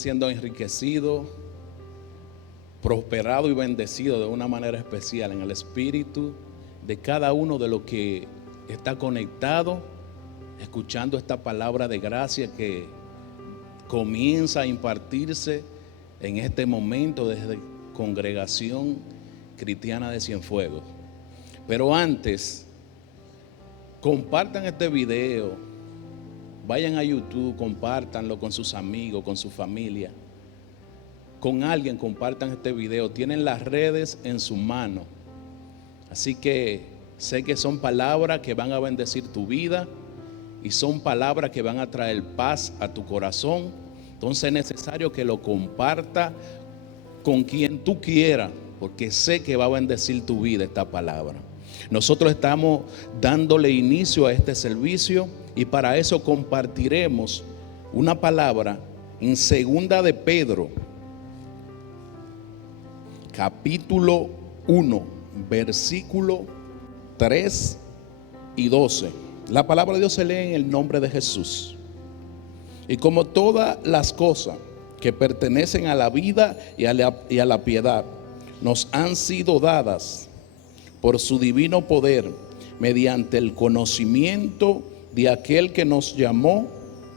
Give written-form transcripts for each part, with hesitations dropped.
siendo enriquecidos, prosperados y bendecidos de una manera especial en el espíritu de cada uno de los que está conectado, escuchando esta palabra de gracia que comienza a impartirse en este momento desde Congregación Cristiana de Cienfuegos. Pero antes, compartan este video, vayan a YouTube, compártanlo con sus amigos, con su familia, con alguien, compartan este video. Tienen las redes en su mano, así que sé que son palabras que van a bendecir tu vida y son palabras que van a traer paz a tu corazón. Entonces es necesario que lo comparta con quien tú quieras, porque sé que va a bendecir tu vida esta palabra. Nosotros estamos dándole inicio a este servicio y para eso compartiremos una palabra en segunda de Pedro, capítulo 1, versículo 3 y 12. La palabra de Dios se lee en el nombre de Jesús. Y como todas las cosas que pertenecen a la vida y a la piedad nos han sido dadas por su divino poder, mediante el conocimiento de aquel que nos llamó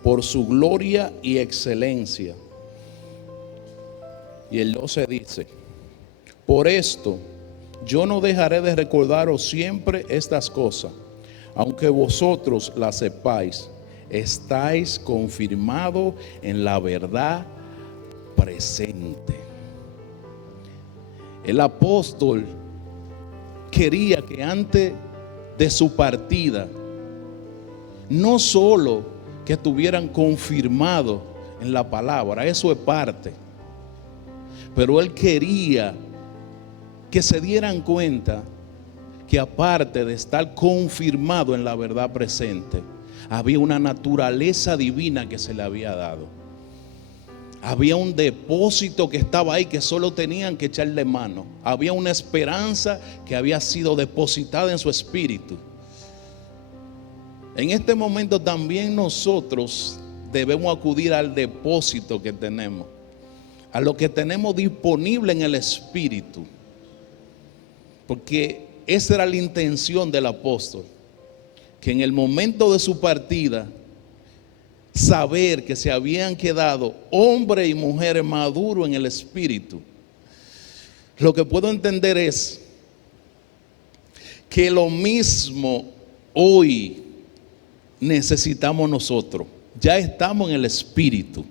por su gloria y excelencia. Y el 12 dice: por esto yo no dejaré de recordaros siempre estas cosas, aunque vosotros las sepáis. Estáis confirmados en la verdad presente. El apóstol quería que antes de su partida, no solo que estuvieran confirmados en la palabra, eso es parte, pero él quería que se dieran cuenta que aparte de estar confirmado en la verdad presente, había una naturaleza divina que se le había dado. Había un depósito que estaba ahí que solo tenían que echarle mano. Había una esperanza que había sido depositada en su espíritu. En este momento también nosotros debemos acudir al depósito que tenemos, a lo que tenemos disponible en el espíritu, porque esa era la intención del apóstol, que en el momento de su partida, saber que se habían quedado hombres y mujeres maduros en el espíritu. Lo que puedo entender es que lo mismo hoy necesitamos nosotros. Ya estamos en el espíritu,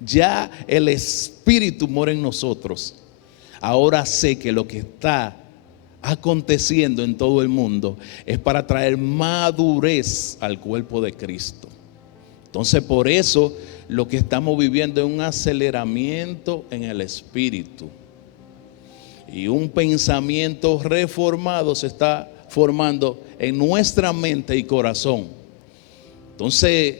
ya el espíritu mora en nosotros. Ahora sé que lo que está aconteciendo en todo el mundo es para traer madurez al cuerpo de Cristo. Entonces por eso lo que estamos viviendo es un aceleramiento en el espíritu y un pensamiento reformado se está formando en nuestra mente y corazón. Entonces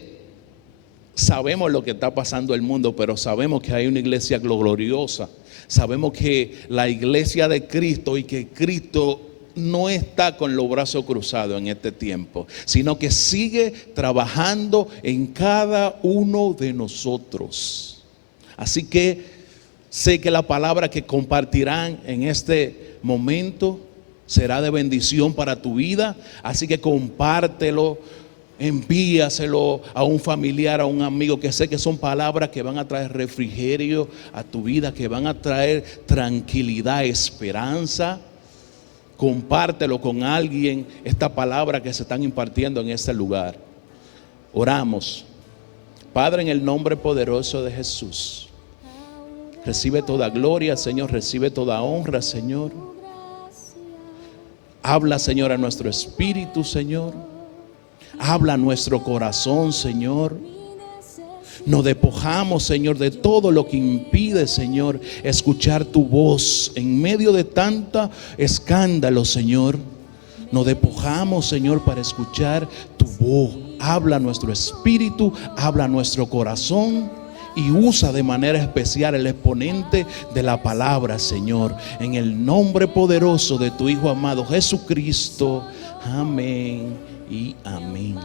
sabemos lo que está pasando en el mundo, pero sabemos que hay una iglesia gloriosa. Sabemos que la iglesia de Cristo y que Cristo no está con los brazos cruzados en este tiempo, sino que sigue trabajando en cada uno de nosotros. Así que sé que la palabra que compartirán en este momento será de bendición para tu vida. Así que compártelo, envíaselo a un familiar, a un amigo, que sé que son palabras que van a traer refrigerio a tu vida, que van a traer tranquilidad, esperanza. Compártelo con alguien, esta palabra que se están impartiendo en este lugar. Oramos. Padre, en el nombre poderoso de Jesús, recibe toda gloria, Señor, recibe toda honra, Señor. Habla, Señor, a nuestro espíritu, Señor. Habla a nuestro corazón, Señor. Nos despojamos, Señor, de todo lo que impide, Señor, escuchar tu voz en medio de tanta escándalo, Señor. Nos despojamos, Señor, para escuchar tu voz. Habla a nuestro espíritu, habla a nuestro corazón y usa de manera especial el exponente de la palabra, Señor, en el nombre poderoso de tu Hijo amado Jesucristo. Amén y amén.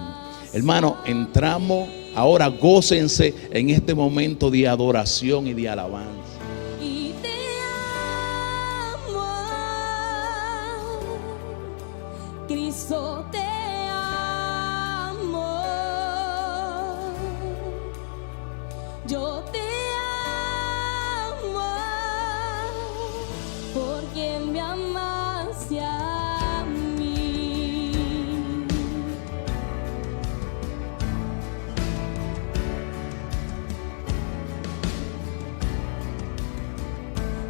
Hermano, entramos, ahora gócense en este momento de adoración y de alabanza. Y te amo, Cristo, te amo. Yo te amo, porque me amaste a mí.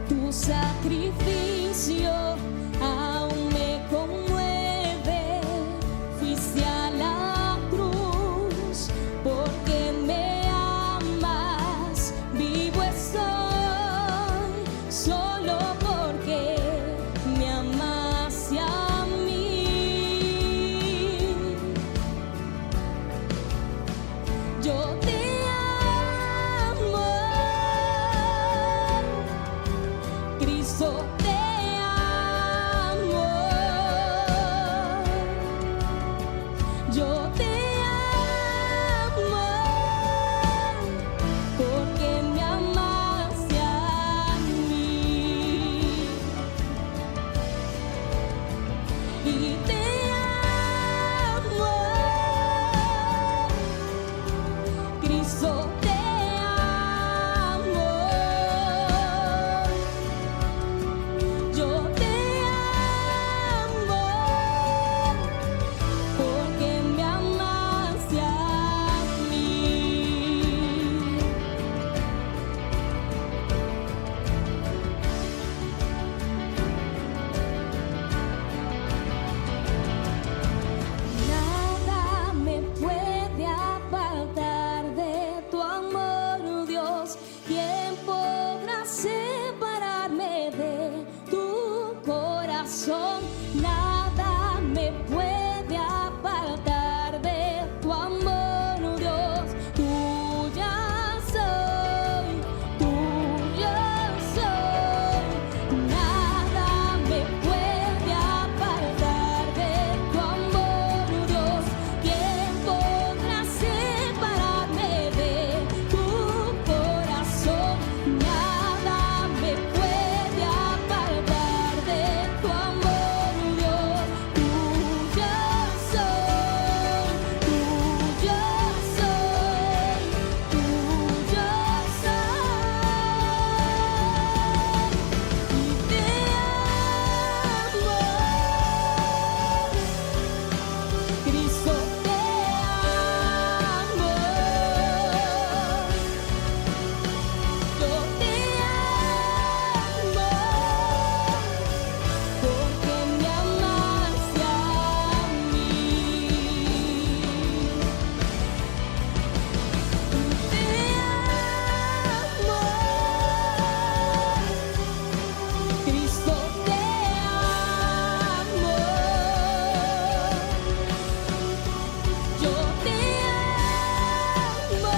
Tu sacrificio aún me conmueve. Fuiste a la cruz porque me amas. Vivo estoy solo porque me amaste a mí. Yo te amo, Cristo, te amo. Yo te amo, porque me amaste a mí. Y te amo, Cristo, te amo. Yo te amo, porque me amaste a mí. Nada me puede apartar de tu amor, Dios. ¿Quién podrá separarme de tu corazón? Nada me puede apartar de tu amor, Dios. Tuya soy, tuya soy. Nada me puede apartar de tu amor, Dios. ¿Quién podrá separarme de tu corazón? Nada me puede apartar de tu amor, Dios. Tuya soy, tuya soy, tuya soy. Y te amo, Cristo, te amo. Yo te amo, porque me amaste a mí. Te amo, Cristo, te amo. Yo te amo,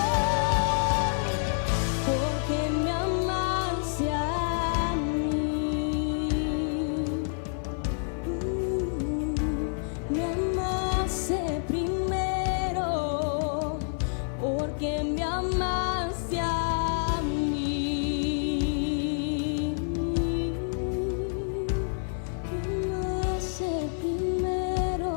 porque me amaste a mí. Me amaste primero, porque me amaste a mí. Me amaste primero.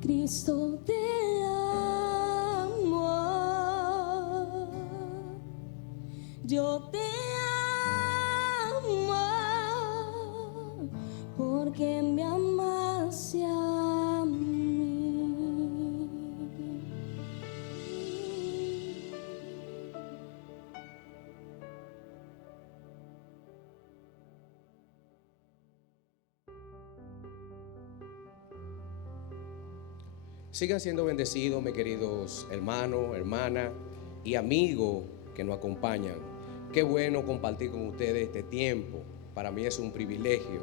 Cristo, te amo. Yo te amo, porque me amaste a mí. Sigan siendo bendecidos, mis queridos hermanos, hermanas y amigos que nos acompañan. Qué bueno compartir con ustedes este tiempo. Para mí es un privilegio.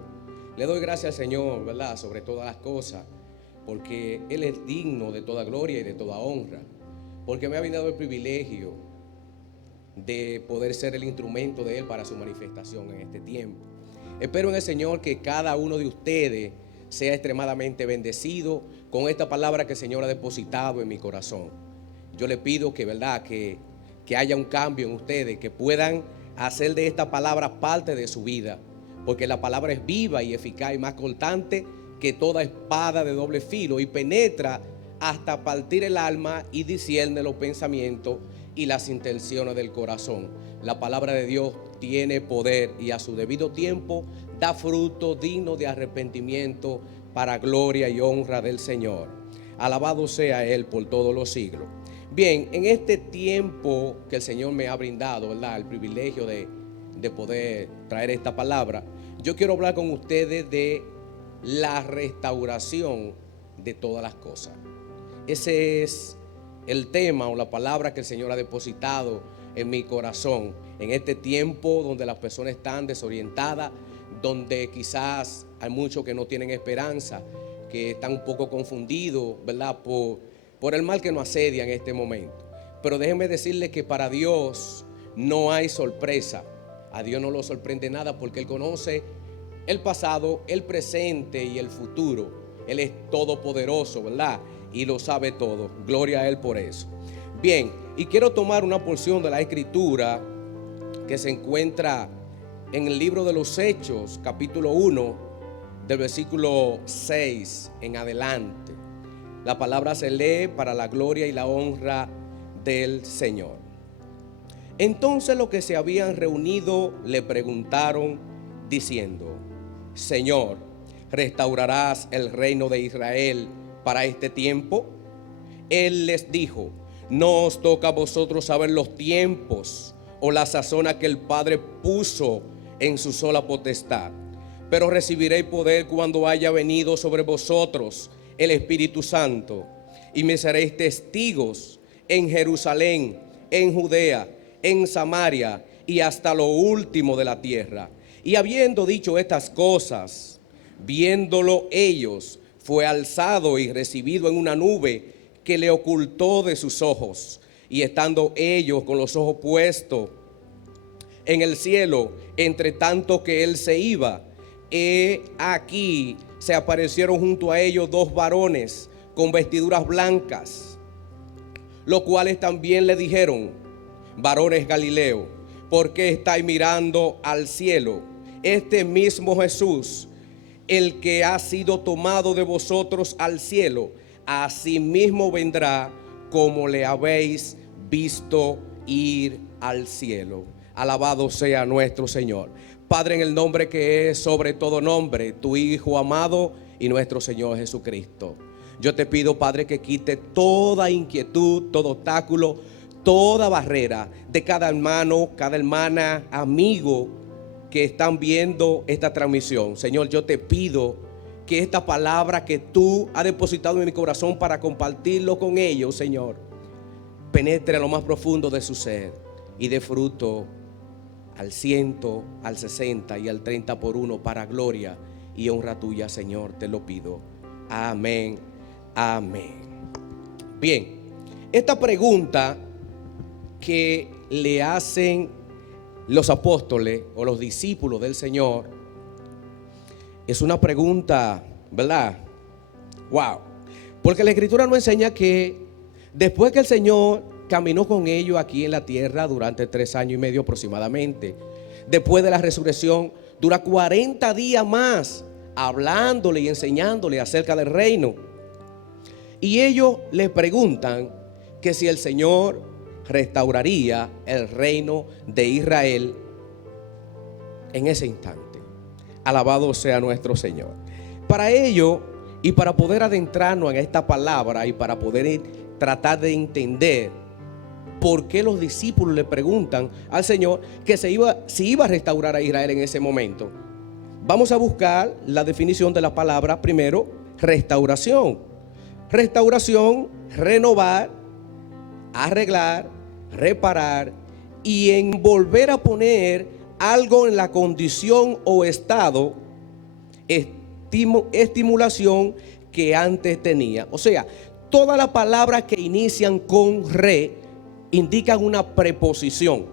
Le doy gracias al Señor, ¿verdad?, sobre todas las cosas, porque Él es digno de toda gloria y de toda honra, porque me ha brindado el privilegio de poder ser el instrumento de Él para su manifestación en este tiempo. Espero en el Señor que cada uno de ustedes sea extremadamente bendecido con esta palabra que el Señor ha depositado en mi corazón. Yo le pido que, ¿verdad?, que haya un cambio en ustedes, que puedan hacer de esta palabra parte de su vida, porque la palabra es viva y eficaz y más cortante que toda espada de doble filo, y penetra hasta partir el alma y discierne los pensamientos y las intenciones del corazón. La palabra de Dios tiene poder y a su debido tiempo da fruto digno de arrepentimiento para gloria y honra del Señor. Alabado sea Él por todos los siglos. Bien, en este tiempo que el Señor me ha brindado, ¿verdad?, el privilegio de poder traer esta palabra, yo quiero hablar con ustedes de la restauración de todas las cosas. Ese es el tema o la palabra que el Señor ha depositado en mi corazón en este tiempo donde las personas están desorientadas, donde quizás hay muchos que no tienen esperanza, que están un poco confundidos, ¿verdad?, por el mal que nos asedia en este momento. Pero déjenme decirles que para Dios no hay sorpresa. A Dios no lo sorprende nada porque Él conoce el pasado, el presente y el futuro. Él es todopoderoso, ¿verdad?, y lo sabe todo. Gloria a Él por eso. Bien, y quiero tomar una porción de la Escritura que se encuentra en el libro de los Hechos, capítulo 1, del versículo 6 en adelante. La palabra se lee para la gloria y la honra del Señor. Entonces los que se habían reunido le preguntaron diciendo: Señor, ¿restaurarás el reino de Israel para este tiempo? Él les dijo: no os toca a vosotros saber los tiempos o la sazón que el Padre puso en su sola potestad, pero recibiréis poder cuando haya venido sobre vosotros el Espíritu Santo, y me seréis testigos en Jerusalén, en Judea, en Samaria y hasta lo último de la tierra. Y habiendo dicho estas cosas, viéndolo ellos, fue alzado y recibido en una nube que le ocultó de sus ojos. Y estando ellos con los ojos puestos en el cielo, entre tanto que él se iba, he aquí se aparecieron junto a ellos dos varones con vestiduras blancas, los cuales también le dijeron: varones Galileo, ¿por qué estáis mirando al cielo? Este mismo Jesús, el que ha sido tomado de vosotros al cielo, asimismo vendrá como le habéis visto ir al cielo. Alabado sea nuestro Señor. Padre, en el nombre que es sobre todo nombre, tu Hijo amado y nuestro Señor Jesucristo, yo te pido, Padre, que quite toda inquietud, todo obstáculo, toda barrera de cada hermano, cada hermana, amigo que están viendo esta transmisión. Señor, yo te pido que esta palabra que tú has depositado en mi corazón para compartirlo con ellos, Señor, penetre a lo más profundo de su ser y dé fruto al 100, al 60 y al 30 por uno para gloria y honra tuya, Señor, te lo pido. Amén, amén. Bien, esta pregunta que le hacen los apóstoles o los discípulos del Señor es una pregunta, ¿verdad? Wow. Porque la Escritura nos enseña que después que el Señor caminó con ellos aquí en la tierra durante 3 años y medio aproximadamente, después de la resurrección, dura 40 días más hablándole y enseñándole acerca del reino. Y ellos le preguntan que si el Señor restauraría el reino de Israel en ese instante. Alabado sea nuestro Señor. Para ello y para poder adentrarnos en esta palabra y para poder tratar de entender por qué los discípulos le preguntan al Señor que si iba a restaurar a Israel en ese momento, vamos a buscar la definición de la palabra primero: restauración. Restauración, renovar, arreglar, reparar y en volver a poner algo en la condición o estado, estimulación que antes tenía. O sea, todas las palabras que inician con re indican una preposición.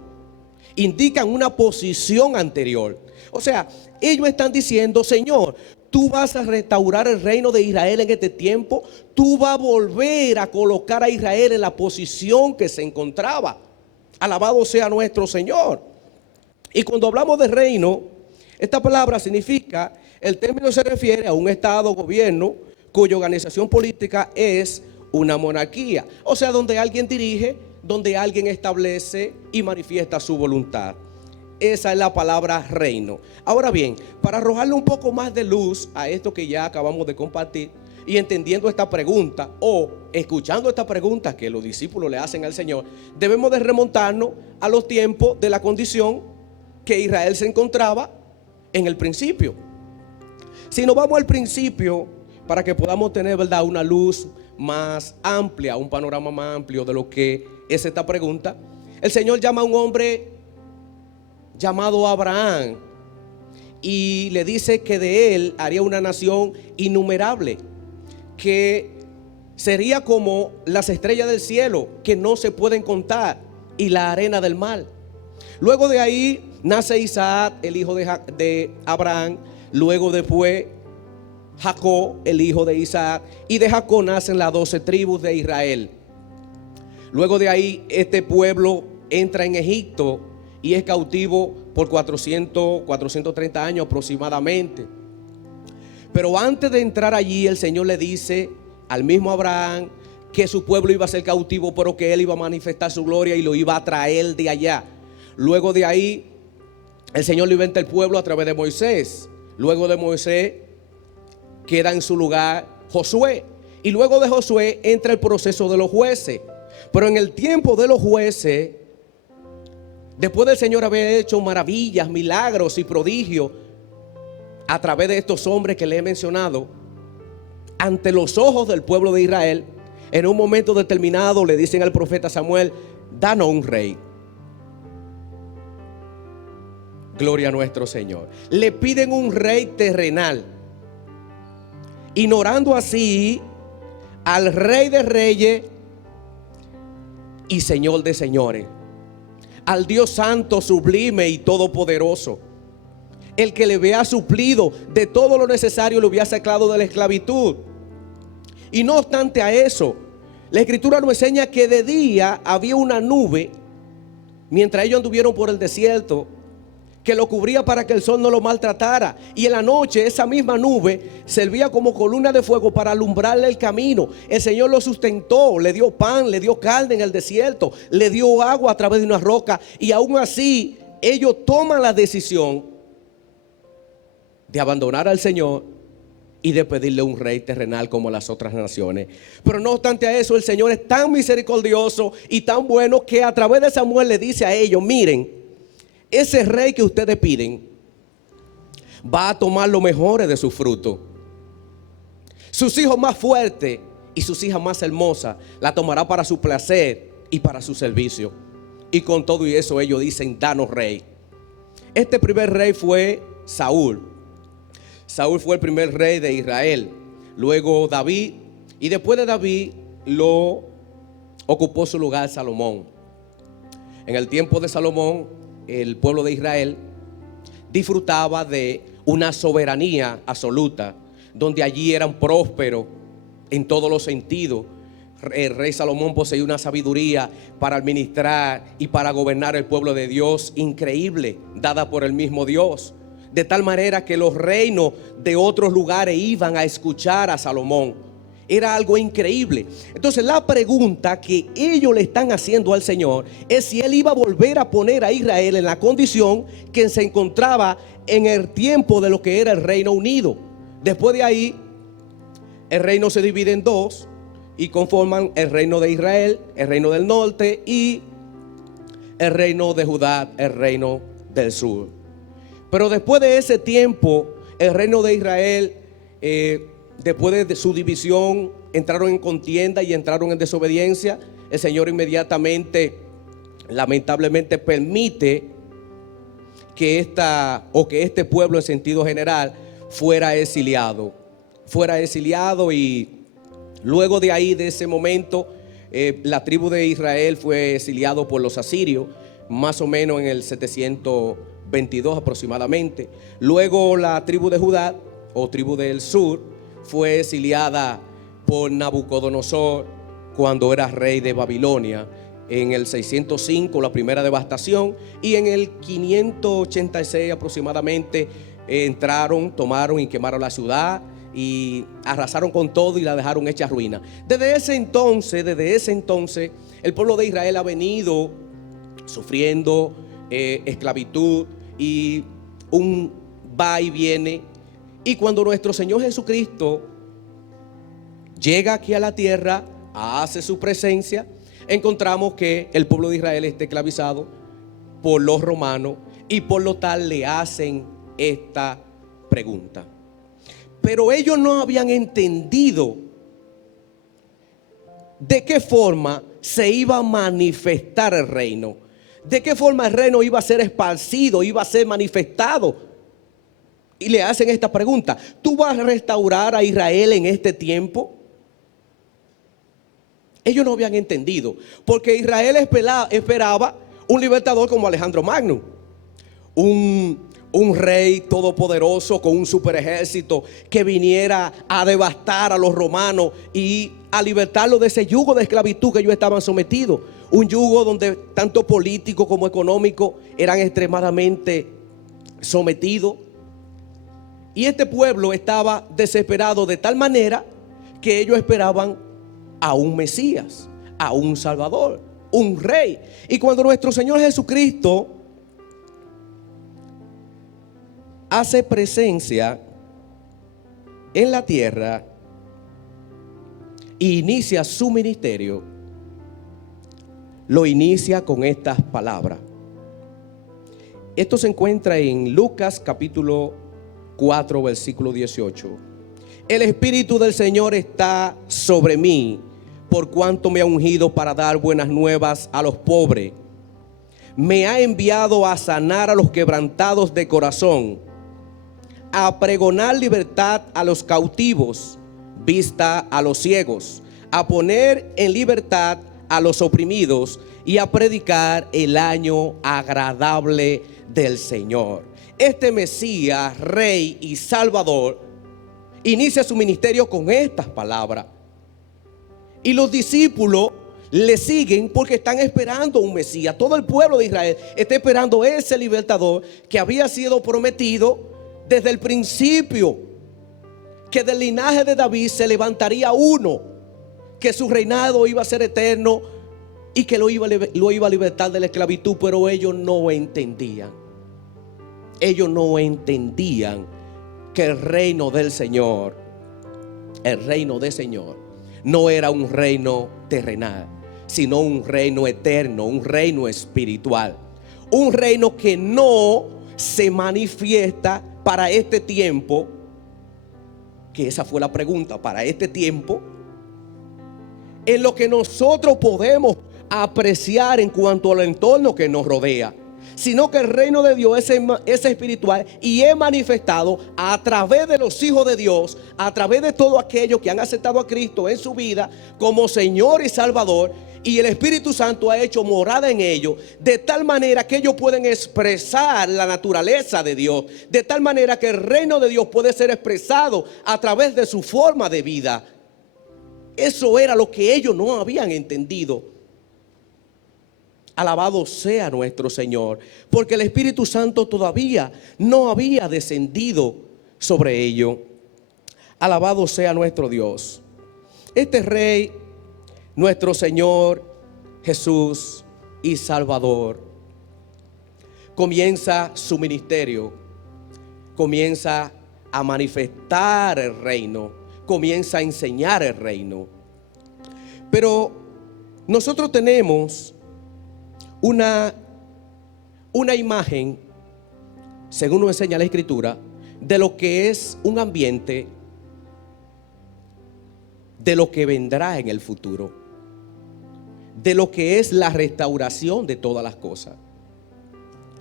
indican una posición anterior. O sea, ellos están diciendo: Señor, tú vas a restaurar el reino de Israel en este tiempo. Tú vas a volver a colocar a Israel en la posición que se encontraba. Alabado sea nuestro Señor. Y cuando hablamos de reino, esta palabra significa, el término se refiere a un estado o gobierno cuya organización política es una monarquía. O sea, donde alguien dirige, donde alguien establece y manifiesta su voluntad. Esa es la palabra reino. Ahora bien, para arrojarle un poco más de luz a esto que ya acabamos de compartir, y entendiendo esta pregunta o escuchando esta pregunta que los discípulos le hacen al Señor, debemos de remontarnos a los tiempos de la condición que Israel se encontraba en el principio. Si nos vamos al principio, para que podamos tener, ¿verdad?, una luz más amplia, un panorama más amplio de lo que es esta pregunta, el Señor llama a un hombre llamado Abraham y le dice que de él haría una nación innumerable, que sería como las estrellas del cielo, que no se pueden contar, y la arena del mar. Luego de ahí nace Isaac, el hijo de Abraham. Luego después Jacob, el hijo de Isaac, y de Jacob nacen las 12 tribus de Israel. Luego de ahí este pueblo entra en Egipto y es cautivo por 430 años aproximadamente. Pero antes de entrar allí, el Señor le dice al mismo Abraham que su pueblo iba a ser cautivo, pero que él iba a manifestar su gloria y lo iba a traer de allá. Luego de ahí, el Señor liberta el pueblo a través de Moisés. Luego de Moisés queda en su lugar Josué. Y luego de Josué entra el proceso de los jueces. Pero en el tiempo de los jueces, después del Señor haber hecho maravillas, milagros y prodigios a través de estos hombres que le he mencionado, ante los ojos del pueblo de Israel, en un momento determinado le dicen al profeta Samuel: danos un rey. Gloria a nuestro Señor. Le piden un rey terrenal, ignorando así al Rey de Reyes y Señor de Señores, al Dios santo, sublime y todopoderoso, el que le había suplido de todo lo necesario, le había sacado de la esclavitud. Y no obstante a eso, la Escritura nos enseña que de día había una nube mientras ellos anduvieron por el desierto, que lo cubría para que el sol no lo maltratara. Y en la noche esa misma nube servía como columna de fuego para alumbrarle el camino. El Señor lo sustentó, le dio pan, le dio carne en el desierto, le dio agua a través de una roca. Y aún así ellos toman la decisión de abandonar al Señor y de pedirle un rey terrenal como las otras naciones. Pero no obstante a eso, el Señor es tan misericordioso y tan bueno que a través de Samuel le dice a ellos: miren, ese rey que ustedes piden va a tomar lo mejor de su fruto. Sus hijos más fuertes y sus hijas más hermosas la tomará para su placer y para su servicio. Y con todo y eso ellos dicen: danos rey. Este primer rey fue Saúl. Saúl fue el primer rey de Israel. Luego David, y después de David lo ocupó su lugar Salomón. En el tiempo de Salomón, el pueblo de Israel disfrutaba de una soberanía absoluta, donde allí eran prósperos en todos los sentidos. El rey Salomón poseía una sabiduría para administrar y para gobernar el pueblo de Dios increíble, dada por el mismo Dios, de tal manera que los reinos de otros lugares iban a escuchar a Salomón. Era algo increíble. Entonces la pregunta que ellos le están haciendo al Señor es si Él iba a volver a poner a Israel en la condición que se encontraba en el tiempo de lo que era el Reino Unido. Después de ahí, el reino se divide en dos y conforman el reino de Israel, el reino del norte, y el reino de Judá, el reino del sur. Pero después de ese tiempo, el reino de Israel, después de su división, entraron en contienda y entraron en desobediencia. El Señor inmediatamente, lamentablemente, permite que este pueblo en sentido general fuera exiliado. Y luego de ahí, de ese momento, la tribu de Israel fue exiliado por los asirios. más o menos en el 722 aproximadamente. Luego la tribu de Judá o tribu del sur fue exiliada por Nabucodonosor cuando era rey de Babilonia. En el 605 la primera devastación, y en el 586 aproximadamente entraron, tomaron y quemaron la ciudad y arrasaron con todo y la dejaron hecha ruina. Desde ese entonces el pueblo de Israel ha venido sufriendo esclavitud y un va y viene. Y cuando nuestro Señor Jesucristo llega aquí a la tierra, hace su presencia, encontramos que el pueblo de Israel está esclavizado por los romanos y por lo tal le hacen esta pregunta. Pero ellos no habían entendido de qué forma se iba a manifestar el reino, de qué forma el reino iba a ser esparcido, iba a ser manifestado. Y le hacen esta pregunta: ¿tú vas a restaurar a Israel en este tiempo? Ellos no habían entendido, porque Israel esperaba un libertador como Alejandro Magno, un rey todopoderoso con un super ejército que viniera a devastar a los romanos y a libertarlos de ese yugo de esclavitud que ellos estaban sometidos. Un yugo donde tanto político como económico eran extremadamente sometidos. Y este pueblo estaba desesperado de tal manera que ellos esperaban a un Mesías, a un Salvador, un rey. Y cuando nuestro Señor Jesucristo hace presencia en la tierra e inicia su ministerio, lo inicia con estas palabras. Esto se encuentra en Lucas capítulo 4 versículo 18. El Espíritu del Señor está sobre mí, por cuanto me ha ungido para dar buenas nuevas a los pobres. Me ha enviado a sanar a los quebrantados de corazón, a pregonar libertad a los cautivos, vista a los ciegos, a poner en libertad a los oprimidos y a predicar el año agradable del Señor. Este Mesías, Rey y Salvador, inicia su ministerio con estas palabras. Y los discípulos le siguen porque están esperando un Mesías. Todo el pueblo de Israel está esperando ese libertador que había sido prometido desde el principio, que del linaje de David se levantaría uno, que su reinado iba a ser eterno y que lo iba a libertar de la esclavitud. Pero ellos no entendían. Ellos no entendían que el reino del Señor no era un reino terrenal, sino un reino eterno, un reino espiritual, un reino que no se manifiesta para este tiempo, que esa fue la pregunta, para este tiempo, en lo que nosotros podemos apreciar en cuanto al entorno que nos rodea, sino que el reino de Dios es espiritual y es manifestado a través de los hijos de Dios, a través de todos aquellos que han aceptado a Cristo en su vida como Señor y Salvador. Y el Espíritu Santo ha hecho morada en ellos, de tal manera que ellos pueden expresar la naturaleza de Dios, de tal manera que el reino de Dios puede ser expresado a través de su forma de vida. Eso era lo que ellos no habían entendido. Alabado sea nuestro Señor, porque el Espíritu Santo todavía no había descendido sobre ellos. Alabado sea nuestro Dios. Este Rey, nuestro Señor Jesús y Salvador, comienza su ministerio, comienza a manifestar el reino, comienza a enseñar el reino. Pero nosotros tenemos una imagen, según nos enseña la Escritura, de lo que es un ambiente, de lo que vendrá en el futuro, de lo que es la restauración de todas las cosas.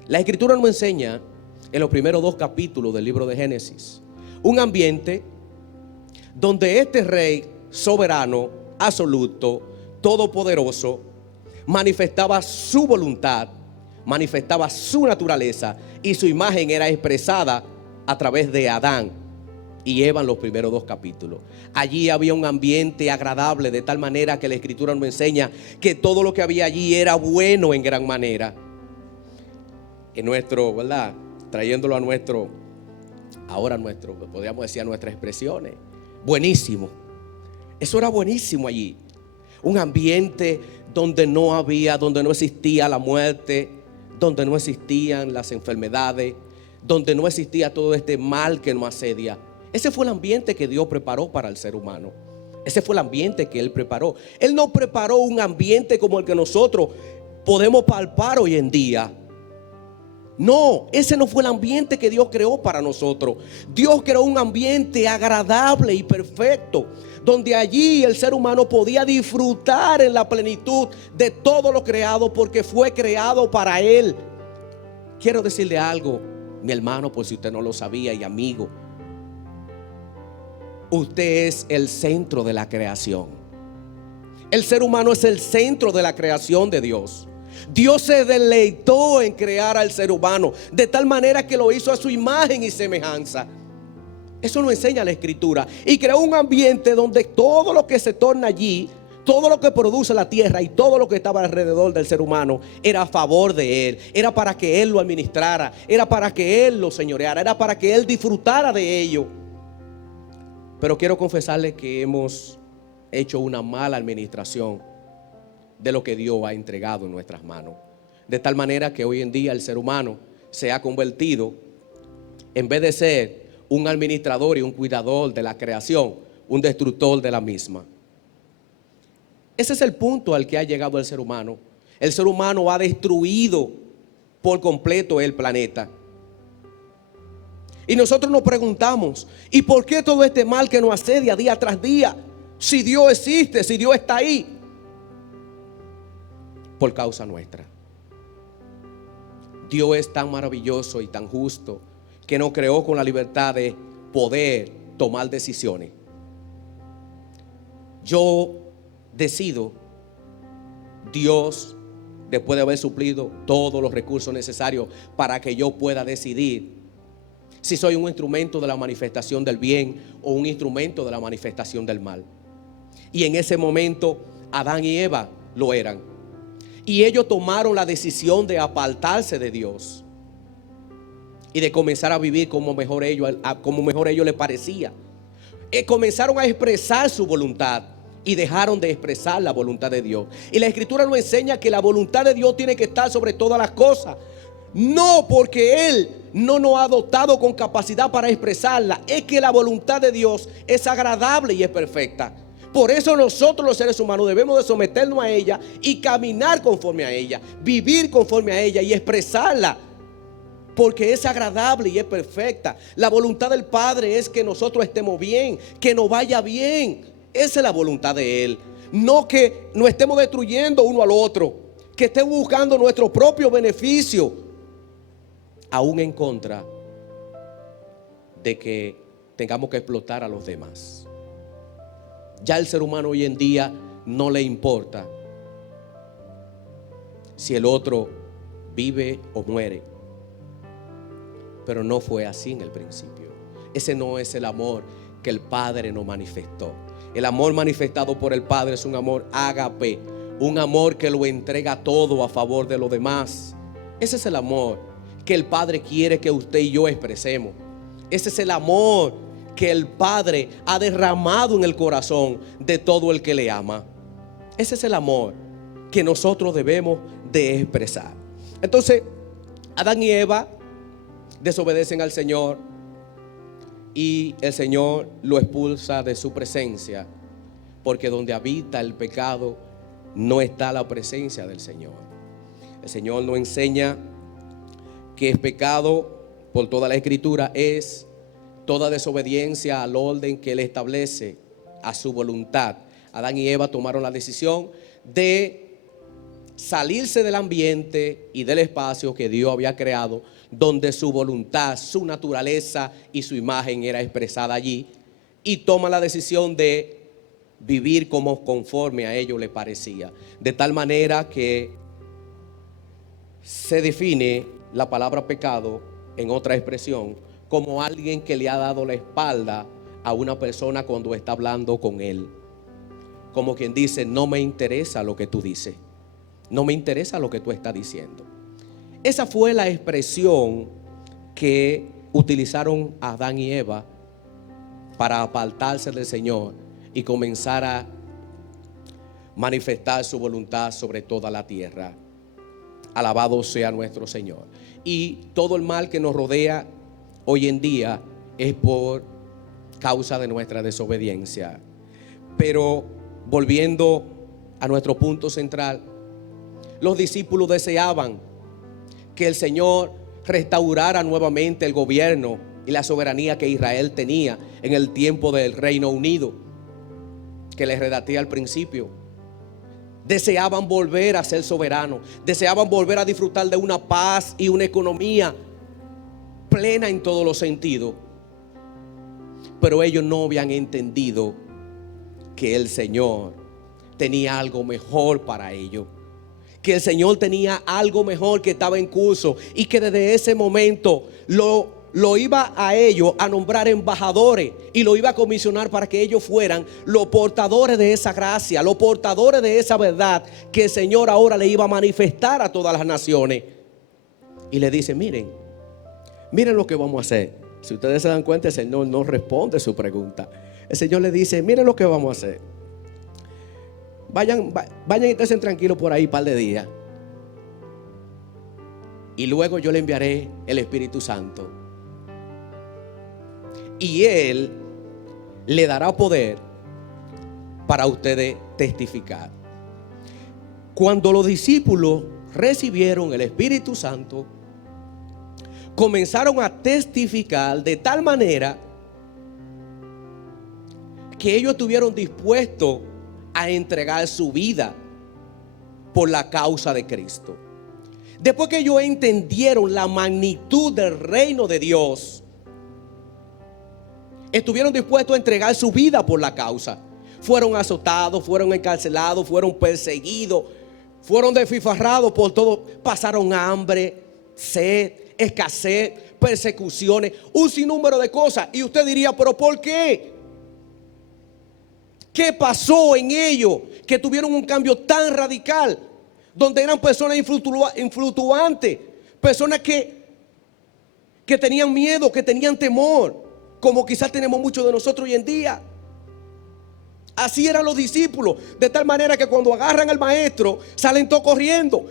La Escritura nos enseña en los primeros 2 capítulos del libro de Génesis un ambiente donde este Rey soberano, absoluto, todopoderoso, manifestaba su voluntad manifestaba su naturaleza y su imagen era expresada a través de Adán y Eva en los primeros 2 capítulos. Allí había un ambiente agradable, de tal manera que la Escritura nos enseña que todo lo que había allí era bueno en gran manera. En nuestro, ¿verdad? Trayéndolo a nuestro, ahora nuestro, podríamos decir a nuestras expresiones. Buenísimo. Eso era buenísimo allí. Un ambiente donde no existía la muerte, donde no existían las enfermedades, donde no existía todo este mal que nos asedia. Ese fue el ambiente que Dios preparó para el ser humano. Ese fue el ambiente que Él preparó. Él no preparó un ambiente como el que nosotros podemos palpar hoy en día. No, ese no fue el ambiente que Dios creó para nosotros. Dios creó un ambiente agradable y perfecto, donde allí el ser humano podía disfrutar en la plenitud de todo lo creado, porque fue creado para Él. Quiero decirle algo, mi hermano, por si usted no lo sabía, y amigo. Usted es el centro de la creación. El ser humano es el centro de la creación de Dios. Dios se deleitó en crear al ser humano de tal manera que lo hizo a su imagen y semejanza. Eso nos enseña la Escritura. Y creó un ambiente donde todo lo que se torna allí, todo lo que produce la tierra y todo lo que estaba alrededor del ser humano era a favor de Él. Era para que Él lo administrara, era para que Él lo señoreara, era para que Él disfrutara de ello. Pero quiero confesarle que hemos hecho una mala administración de lo que Dios ha entregado en nuestras manos. De tal manera que hoy en día el ser humano se ha convertido, en vez de ser un administrador y un cuidador de la creación, un destructor de la misma. Ese es el punto al que ha llegado el ser humano. El ser humano ha destruido por completo el planeta. Y nosotros nos preguntamos, ¿y por qué todo este mal que nos asedia día tras día? Si Dios existe, si Dios está ahí. Por causa nuestra. Dios es tan maravilloso y tan justo que nos creó con la libertad de poder tomar decisiones. Yo decido, Dios, después de haber suplido todos los recursos necesarios para que yo pueda decidir si soy un instrumento de la manifestación del bien o un instrumento de la manifestación del mal. Y en ese momento Adán y Eva lo eran. Y ellos tomaron la decisión de apartarse de Dios y de comenzar a vivir como mejor ellos les parecía. Comenzaron a expresar su voluntad y dejaron de expresar la voluntad de Dios. Y la Escritura nos enseña que la voluntad de Dios tiene que estar sobre todas las cosas. No porque Él no nos ha dotado con capacidad para expresarla, es que la voluntad de Dios es agradable y es perfecta. Por eso nosotros los seres humanos debemos de someternos a ella y caminar conforme a ella, vivir conforme a ella y expresarla, porque es agradable y es perfecta. La voluntad del Padre es que nosotros estemos bien, que nos vaya bien. Esa es la voluntad de Él. No que nos estemos destruyendo uno al otro, que estemos buscando nuestro propio beneficio, aún en contra de que tengamos que explotar a los demás. Ya el ser humano hoy en día no le importa si el otro vive o muere. Pero no fue así en el principio. Ese no es el amor que el Padre nos manifestó. El amor manifestado por el Padre es un amor ágape, un amor que lo entrega todo a favor de los demás. Ese es el amor que el Padre quiere que usted y yo expresemos. Ese es el amor que el Padre ha derramado en el corazón de todo el que le ama. Ese es el amor que nosotros debemos de expresar. Entonces, Adán y Eva desobedecen al Señor y el Señor lo expulsa de su presencia, porque donde habita el pecado no está la presencia del Señor. El Señor nos enseña que es pecado por toda la Escritura, es toda desobediencia al orden que Él establece, a su voluntad. Adán y Eva tomaron la decisión de salirse del ambiente y del espacio que Dios había creado, donde su voluntad, su naturaleza y su imagen era expresada allí, y toman la decisión de vivir como conforme a ellos les parecía. De tal manera que se define la palabra pecado en otra expresión como alguien que le ha dado la espalda a una persona cuando está hablando con él. Como quien dice, no me interesa lo que tú dices, no me interesa lo que tú estás diciendo. Esa fue la expresión que utilizaron Adán y Eva para apartarse del Señor y comenzar a manifestar su voluntad sobre toda la tierra. Alabado sea nuestro Señor. Y todo el mal que nos rodea hoy en día es por causa de nuestra desobediencia. Pero volviendo a nuestro punto central, los discípulos deseaban que el Señor restaurara nuevamente el gobierno y la soberanía que Israel tenía en el tiempo del Reino Unido, que les redacté al principio. Deseaban volver a ser soberanos, deseaban volver a disfrutar de una paz y una economía plena en todos los sentidos. Pero ellos no habían entendido que el Señor tenía algo mejor para ellos, que el Señor tenía algo mejor que estaba en curso, y que desde ese momento lo iba a ellos a nombrar embajadores y lo iba a comisionar para que ellos fueran los portadores de esa gracia, los portadores de esa verdad que el Señor ahora le iba a manifestar a todas las naciones. Y le dice, miren lo que vamos a hacer. Si ustedes se dan cuenta, el Señor no responde su pregunta. El Señor le dice, miren lo que vamos a hacer. Vayan y estén tranquilos por ahí un par de días, y luego yo le enviaré el Espíritu Santo, y Él le dará poder para ustedes testificar. Cuando los discípulos recibieron el Espíritu Santo, comenzaron a testificar de tal manera que ellos estuvieron dispuestos a entregar su vida por la causa de Cristo. Después que ellos entendieron la magnitud del reino de Dios, estuvieron dispuestos a entregar su vida por la causa. Fueron azotados, fueron encarcelados, fueron perseguidos, fueron desfifarrados por todo. Pasaron hambre, sed, escasez, persecuciones, un sinnúmero de cosas. Y usted diría, ¿pero por qué? ¿Qué pasó en ellos que tuvieron un cambio tan radical? Donde eran personas influctuantes, personas que tenían miedo, que tenían temor, como quizás tenemos muchos de nosotros hoy en día. Así eran los discípulos, de tal manera que cuando agarran al maestro salen todos corriendo.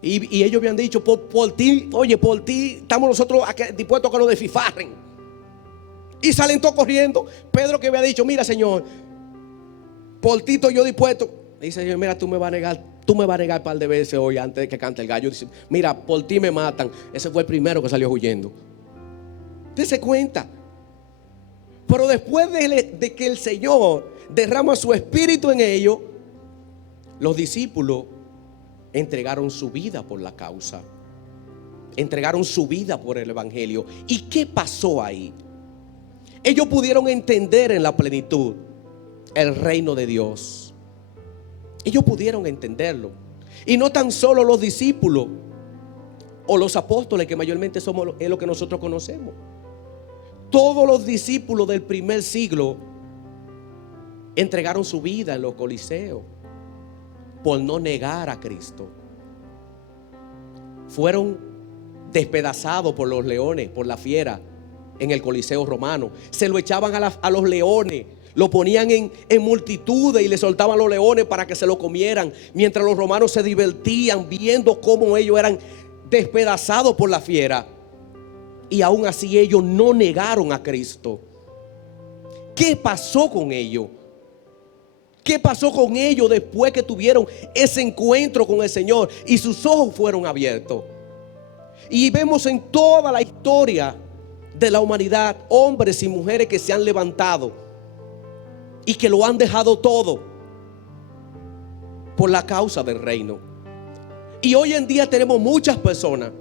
Y ellos habían dicho, por ti, oye, por ti estamos nosotros dispuestos a que nos desfifarren. Y salen todos corriendo. Pedro, que había dicho, mira, Señor, por ti estoy yo dispuesto. Dice, Señor, mira, tú me vas a negar un par de veces hoy antes de que cante el gallo. Dice, mira, por ti me matan. Ese fue el primero que salió huyendo. Dese cuenta. Pero después de que el Señor derrama su espíritu en ellos, los discípulos entregaron su vida por la causa, entregaron su vida por el evangelio. ¿Y qué pasó ahí? Ellos pudieron entender en la plenitud el reino de Dios. Ellos pudieron entenderlo. Y no tan solo los discípulos o los apóstoles, que mayormente es lo que nosotros conocemos. Todos los discípulos del primer siglo entregaron su vida en los coliseos por no negar a Cristo. Fueron despedazados por los leones, por la fiera, en el coliseo romano. Se lo echaban a los leones, lo ponían en multitudes y le soltaban los leones para que se lo comieran, mientras los romanos se divertían viendo cómo ellos eran despedazados por la fiera. Y aún así ellos no negaron a Cristo. ¿Qué pasó con ellos? ¿Qué pasó con ellos después que tuvieron ese encuentro con el Señor y sus ojos fueron abiertos? Y vemos en toda la historia de la humanidad hombres y mujeres que se han levantado y que lo han dejado todo por la causa del reino. Y hoy en día tenemos muchas personas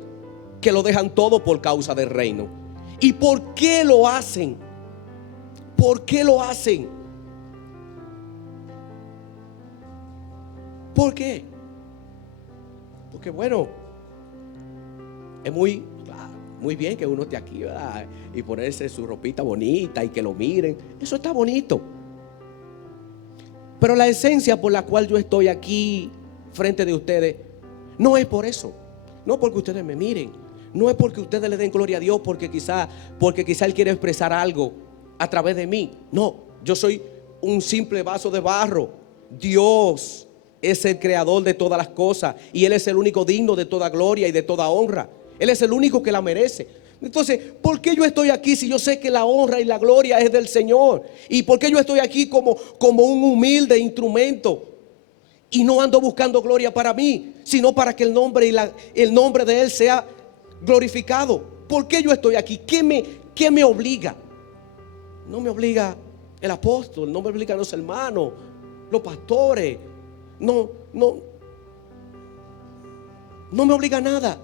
que lo dejan todo por causa del reino. ¿Y por qué lo hacen? ¿Por qué lo hacen? ¿Por qué? Porque bueno, Es muy, claro, muy bien que uno esté aquí, ¿verdad? Y ponerse su ropita bonita y que lo miren. Eso está bonito. Pero la esencia por la cual yo estoy aquí frente de ustedes no es por eso. No porque ustedes me miren. No es porque ustedes le den gloria a Dios porque quizá Él quiere expresar algo a través de mí. No, yo soy un simple vaso de barro. Dios es el creador de todas las cosas y Él es el único digno de toda gloria y de toda honra. Él es el único que la merece. Entonces, ¿por qué yo estoy aquí si yo sé que la honra y la gloria es del Señor? ¿Y por qué yo estoy aquí como un humilde instrumento? Y no ando buscando gloria para mí, sino para que el nombre de Él sea glorificado. ¿Por qué yo estoy aquí? ¿Qué me obliga? No me obliga el apóstol, no me obligan los hermanos, los pastores. No me obliga a nada.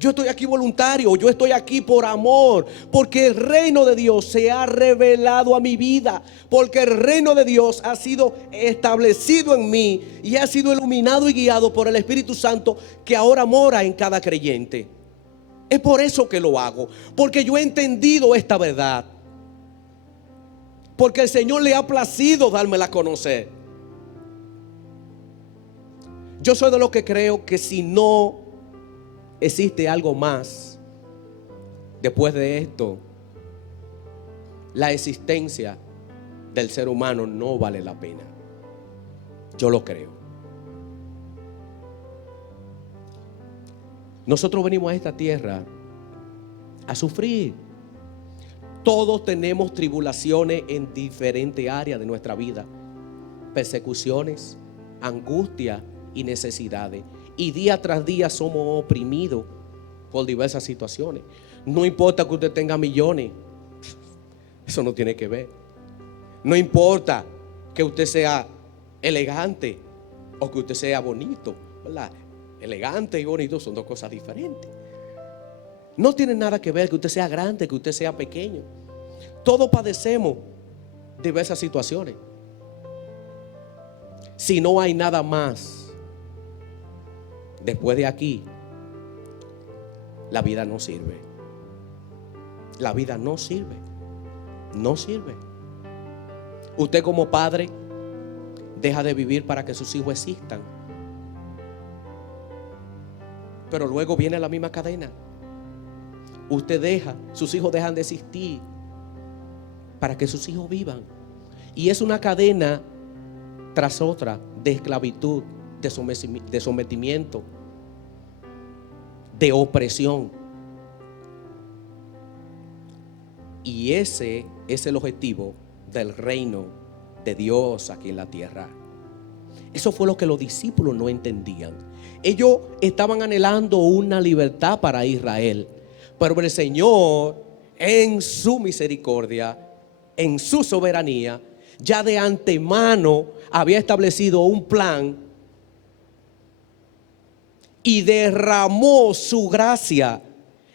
Yo estoy aquí voluntario, yo estoy aquí por amor, porque el reino de Dios se ha revelado a mi vida, porque el reino de Dios ha sido establecido en mí y ha sido iluminado y guiado por el Espíritu Santo que ahora mora en cada creyente. Es por eso que lo hago, porque yo he entendido esta verdad, porque el Señor le ha placido dármela a conocer. Yo soy de los que creo que si no existe algo más después de esto, la existencia del ser humano no vale la pena. Yo lo creo. Nosotros venimos a esta tierra a sufrir. Todos tenemos tribulaciones en diferentes áreas de nuestra vida, persecuciones, angustia y necesidades. Y día tras día somos oprimidos por diversas situaciones. No importa que usted tenga millones, eso no tiene que ver. No importa que usted sea elegante o que usted sea bonito, ¿verdad? Elegante y bonito son dos cosas diferentes. No tiene nada que ver que usted sea grande, que usted sea pequeño. Todos padecemos diversas situaciones. Si no hay nada más después de aquí, la vida no sirve. La vida no sirve. No sirve. Usted como padre deja de vivir para que sus hijos existan, pero luego viene la misma cadena. Sus hijos dejan de existir para que sus hijos vivan. Y es una cadena tras otra de esclavitud, de sometimiento, de opresión. Y ese es el objetivo del reino de Dios aquí en la tierra. Eso fue lo que los discípulos no entendían. Ellos estaban anhelando una libertad para Israel, pero el Señor, en su misericordia, en su soberanía, ya de antemano había establecido un plan y derramó su gracia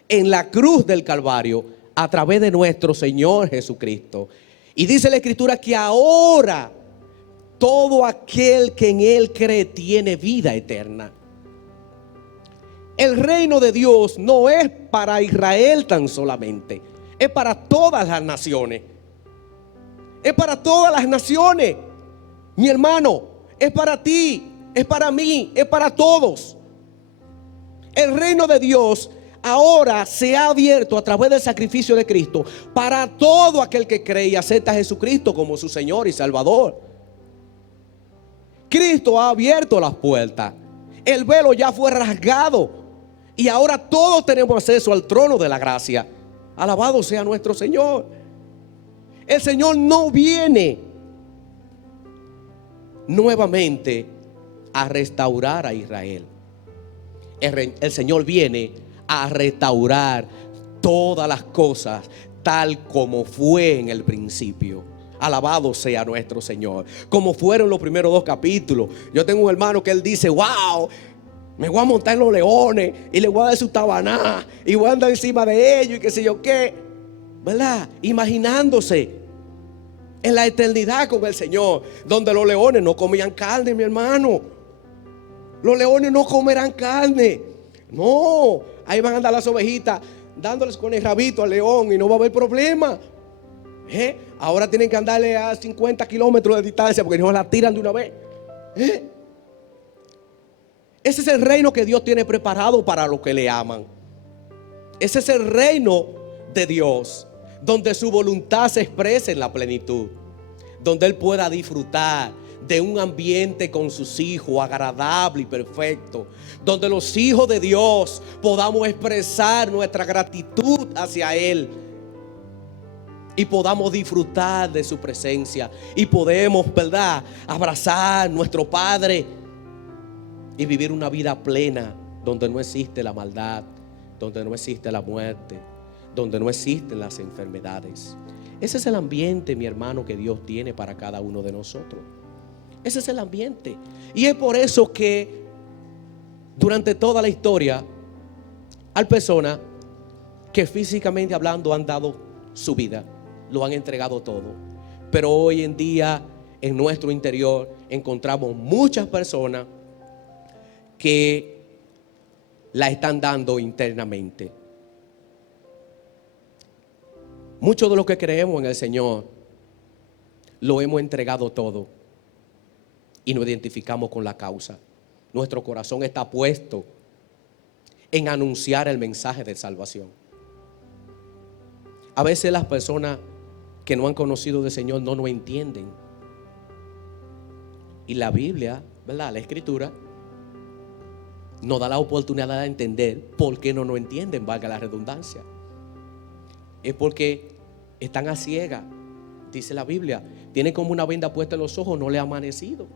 en la cruz del Calvario a través de nuestro Señor Jesucristo. Y dice la Escritura que ahora todo aquel que en Él cree tiene vida eterna. El reino de Dios no es para Israel tan solamente, es para todas las naciones. Es para todas las naciones, mi hermano. Es para ti, es para mí, es para todos. El reino de Dios ahora se ha abierto a través del sacrificio de Cristo para todo aquel que cree y acepta a Jesucristo como su Señor y Salvador. Cristo ha abierto las puertas. El velo ya fue rasgado y ahora todos tenemos acceso al trono de la gracia. Alabado sea nuestro Señor. El Señor no viene nuevamente a restaurar a Israel. El Señor viene a restaurar todas las cosas tal como fue en el principio. Alabado sea nuestro Señor. Como fueron los primeros 2 capítulos. Yo tengo un hermano que él dice: wow, me voy a montar en los leones y le voy a dar su tabaná y voy a andar encima de ellos y qué sé yo qué, ¿verdad? Imaginándose en la eternidad con el Señor, donde los leones no comían carne, mi hermano. Los leones no comerán carne. No, ahí van a andar las ovejitas dándoles con el rabito al león y no va a haber problema. Ahora tienen que andarle a 50 kilómetros de distancia porque no la tiran de una vez. Ese es el reino que Dios tiene preparado para los que le aman. Ese es el reino de Dios, donde su voluntad se expresa en la plenitud, donde Él pueda disfrutar de un ambiente con sus hijos agradable y perfecto, donde los hijos de Dios podamos expresar nuestra gratitud hacia Él y podamos disfrutar de su presencia y podemos, ¿verdad?, abrazar a nuestro Padre y vivir una vida plena donde no existe la maldad, donde no existe la muerte, donde no existen las enfermedades. Ese es el ambiente, mi hermano, que Dios tiene para cada uno de nosotros. Ese es el ambiente. Y es por eso que durante toda la historia hay personas que físicamente hablando han dado su vida, lo han entregado todo. Pero hoy en día en nuestro interior encontramos muchas personas que la están dando internamente. Muchos de los que creemos en el Señor lo hemos entregado todo y nos identificamos con la causa. Nuestro corazón está puesto en anunciar el mensaje de salvación. A veces las personas que no han conocido del Señor no lo entienden. Y la Biblia, ¿verdad?, la Escritura nos da la oportunidad de entender por qué no nos entienden, valga la redundancia. Es porque están a ciegas, dice la Biblia. Tienen como una venda puesta en los ojos, no le ha amanecido.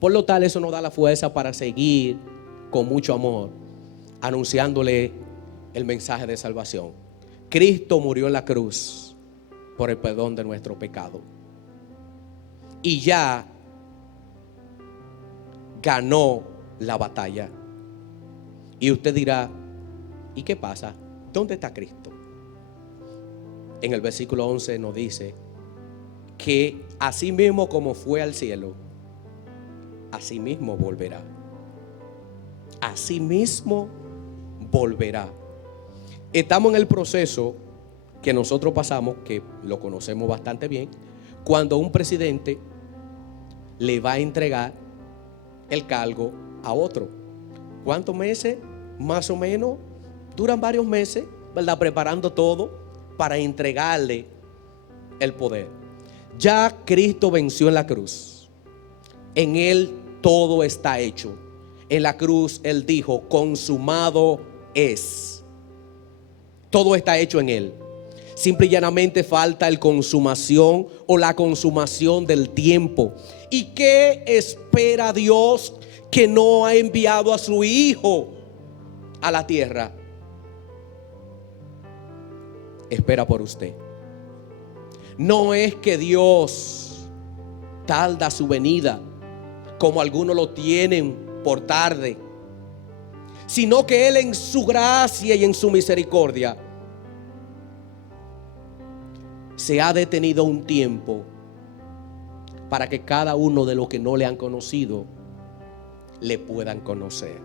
Por lo tal, eso nos da la fuerza para seguir con mucho amor anunciándole el mensaje de salvación. Cristo murió en la cruz por el perdón de nuestro pecado y ya ganó la batalla. Y usted dirá, ¿y qué pasa? ¿Dónde está Cristo? En el versículo 11 nos dice que así mismo como fue al cielo, así mismo volverá. Así mismo volverá. Estamos en el proceso que nosotros pasamos, que lo conocemos bastante bien, cuando un presidente le va a entregar el cargo a otro. ¿Cuántos meses? Más o menos, duran varios meses, ¿verdad?, preparando todo para entregarle el poder. Ya Cristo venció en la cruz. En Él todo está hecho. En la cruz Él dijo, consumado es. Todo está hecho en Él. Simple y llanamente falta el consumación o la consumación del tiempo. ¿Y qué espera Dios que no ha enviado a su Hijo a la tierra? Espera por usted. No es que Dios tarda su venida, como algunos lo tienen por tarde, sino que Él en su gracia y en su misericordia se ha detenido un tiempo para que cada uno de los que no le han conocido le puedan conocer,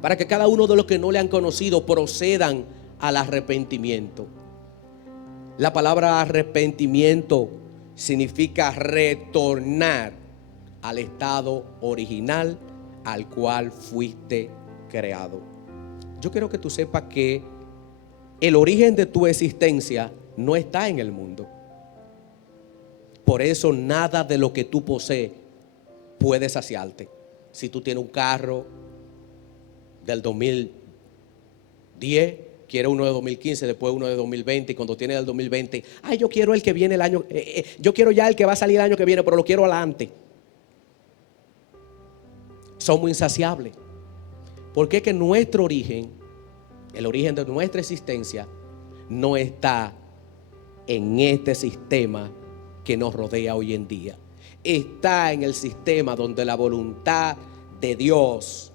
para que cada uno de los que no le han conocido procedan al arrepentimiento. La palabra arrepentimiento significa retornar al estado original al cual fuiste creado. Yo quiero que tú sepas que el origen de tu existencia no está en el mundo. Por eso nada de lo que tú posees puede saciarte. Si tú tienes un carro del 2010, quieres uno de 2015, después uno de 2020, y cuando tienes el 2020, ay, yo quiero el que viene el año, yo quiero ya el que va a salir el año que viene, pero lo quiero adelante. Somos insaciables. Porque es que nuestro origen, el origen de nuestra existencia, no está en este sistema que nos rodea hoy en día. Está en el sistema donde la voluntad de Dios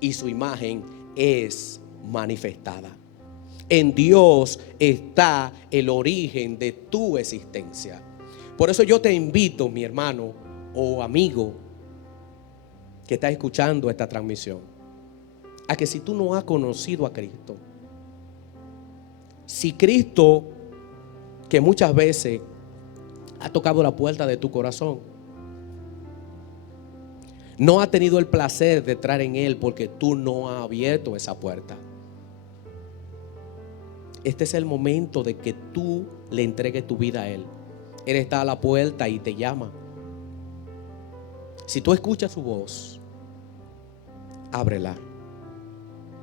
y su imagen es manifestada. En Dios está el origen de tu existencia. Por eso yo te invito, mi hermano o amigo que está escuchando esta transmisión, a que si tú no has conocido a Cristo, si Cristo, que muchas veces ha tocado la puerta de tu corazón, no ha tenido el placer de entrar en Él porque tú no has abierto esa puerta, este es el momento de que tú le entregues tu vida a Él. Él está a la puerta y te llama. Si tú escuchas su voz, ábrela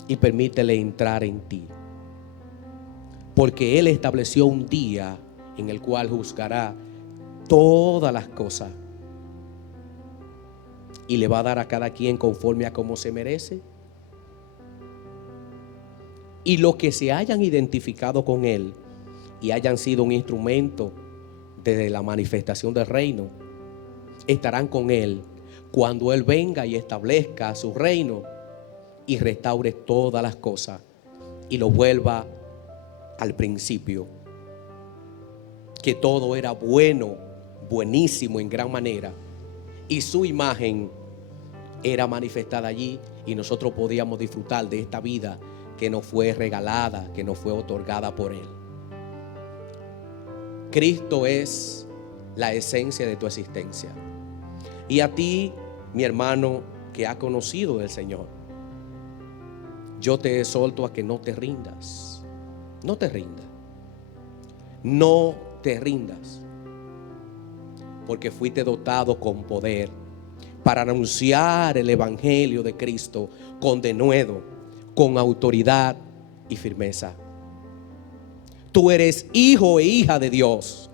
y permítele entrar en ti, porque Él estableció un día en el cual juzgará todas las cosas y le va a dar a cada quien conforme a como se merece. Y los que se hayan identificado con Él y hayan sido un instrumento de la manifestación del reino, estarán con Él cuando Él venga y establezca su reino y restaure todas las cosas y lo vuelva al principio, que todo era bueno, buenísimo en gran manera, y su imagen era manifestada allí y nosotros podíamos disfrutar de esta vida que nos fue regalada, que nos fue otorgada por Él. Cristo es la esencia de tu existencia. Y a ti, mi hermano, que ha conocido del Señor, yo te exhorto a que no te rindas. No te rindas. No te rindas. Porque fuiste dotado con poder para anunciar el evangelio de Cristo con denuedo, con autoridad y firmeza. Tú eres hijo e hija de Dios.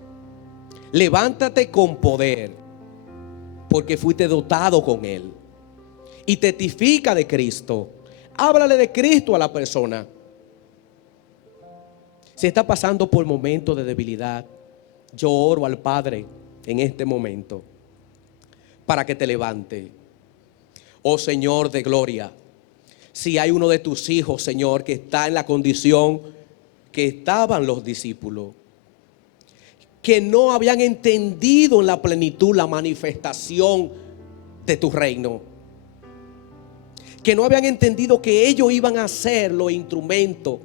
Levántate con poder, porque fuiste dotado con Él. Y testifica de Cristo. Háblale de Cristo a la persona. Si está pasando por momentos de debilidad, yo oro al Padre en este momento para que te levante. Oh Señor de gloria, si hay uno de tus hijos, Señor, que está en la condición que estaban los discípulos, que no habían entendido en la plenitud la manifestación de tu reino, que no habían entendido que ellos iban a ser los instrumentos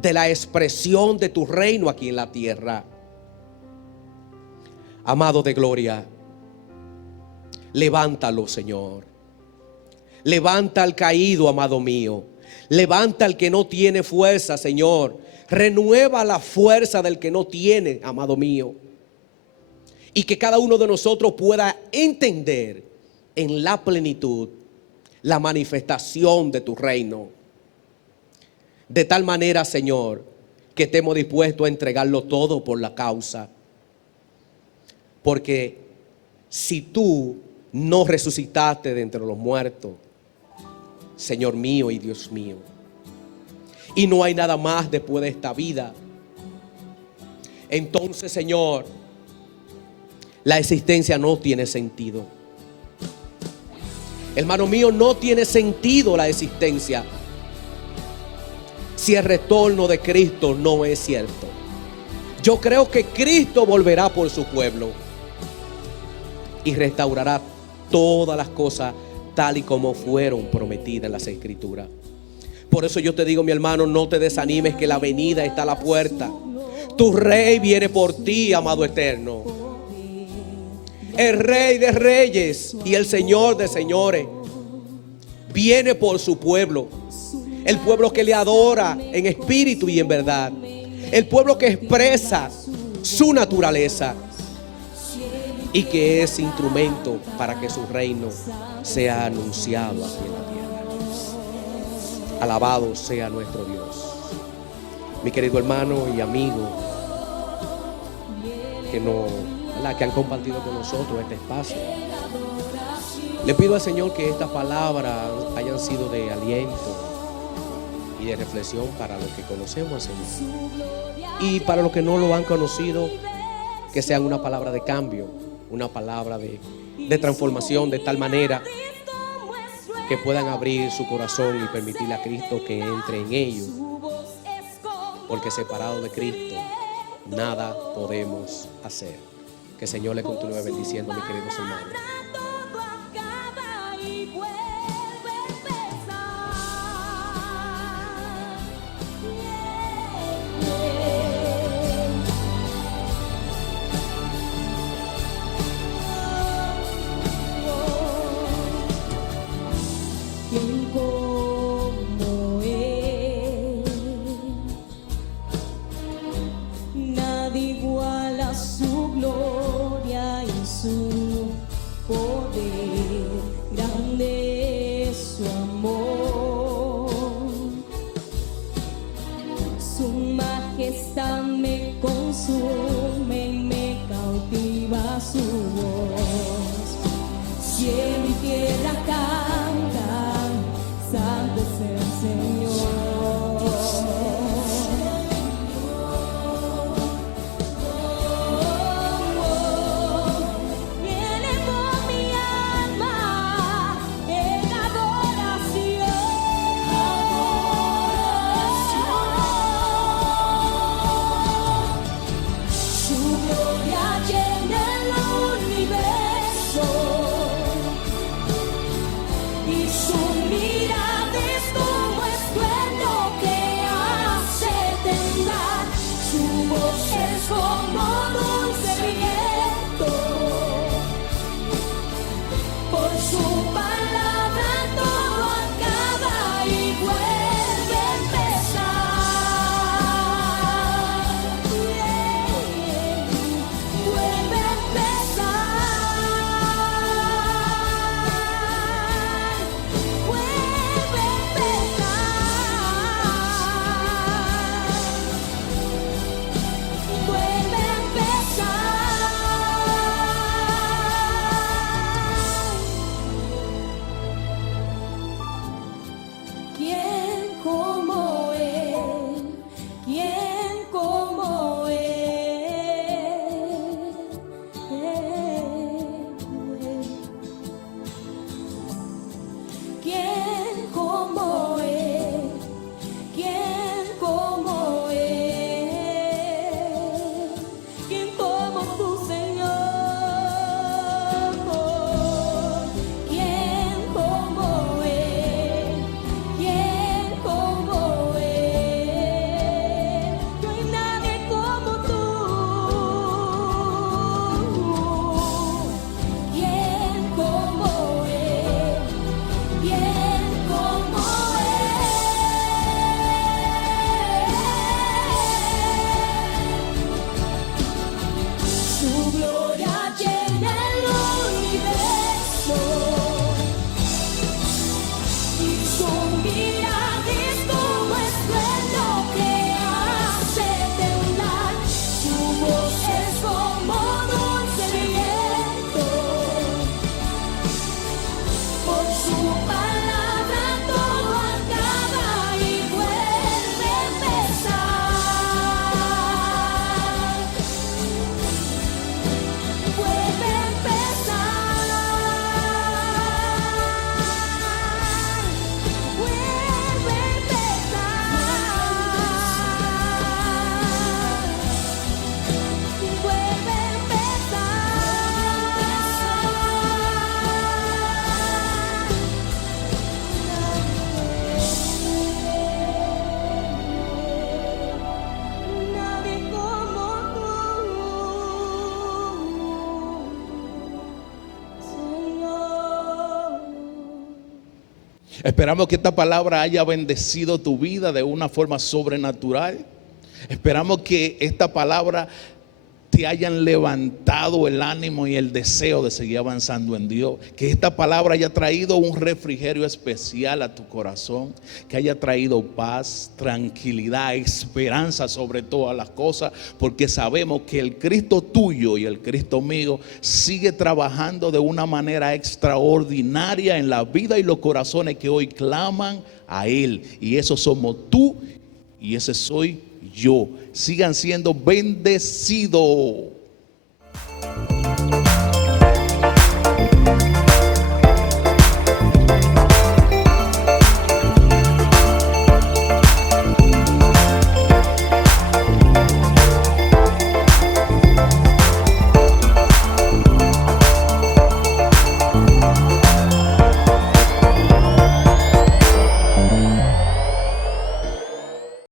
de la expresión de tu reino aquí en la tierra. Amado de gloria, levántalo, Señor. Levanta al caído, amado mío. Levanta al que no tiene fuerza, Señor. Renueva la fuerza del que no tiene, amado mío. Y que cada uno de nosotros pueda entender en la plenitud la manifestación de tu reino. De tal manera, Señor, que estemos dispuestos a entregarlo todo por la causa. Porque si tú no resucitaste de entre los muertos, Señor mío y Dios mío, y no hay nada más después de esta vida, entonces, Señor, la existencia no tiene sentido. Hermano mío, no tiene sentido la existencia si el retorno de Cristo no es cierto. Yo creo que Cristo volverá por su pueblo y restaurará todas las cosas tal y como fueron prometidas en las Escrituras. Por eso yo te digo, mi hermano, no te desanimes, que la venida está a la puerta. Tu Rey viene por ti, amado eterno. El Rey de reyes y el Señor de señores viene por su pueblo. El pueblo que le adora en espíritu y en verdad. El pueblo que expresa su naturaleza y que es instrumento para que su reino sea anunciado aquí en la tierra. Alabado sea nuestro Dios. Mi querido hermano y amigo que han compartido con nosotros este espacio, le pido al Señor que estas palabras hayan sido de aliento y de reflexión para los que conocemos al Señor, y para los que no lo han conocido, que sean una palabra de cambio, una palabra de transformación, de tal manera que puedan abrir su corazón y permitirle a Cristo que entre en ellos, porque separado de Cristo nada podemos hacer. Que el Señor le continúe bendiciendo, mis queridos hermanos. quien como Él. Nadie iguala su gloria y su poder, grande es su amor. Su majestad me consume y me cautiva su voz. Cielo y tierra cantan, santo es el Señor. Esperamos que esta palabra haya bendecido tu vida de una forma sobrenatural. Esperamos que esta palabra te hayan levantado el ánimo y el deseo de seguir avanzando en Dios. Que esta palabra haya traído un refrigerio especial a tu corazón. Que haya traído paz, tranquilidad, esperanza sobre todas las cosas. Porque sabemos que el Cristo tuyo y el Cristo mío sigue trabajando de una manera extraordinaria en la vida y los corazones que hoy claman a Él. Y eso somos tú y ese soy yo. Sigan siendo bendecidos.